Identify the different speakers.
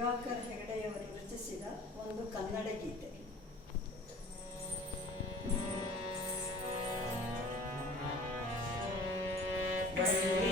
Speaker 1: ದಿವಾಕರ್ ಹೆಗಡೆಯವರು ರಚಿಸಿದ ಒಂದು ಕನ್ನಡ ಗೀತೆ.
Speaker 2: ಕಲಿ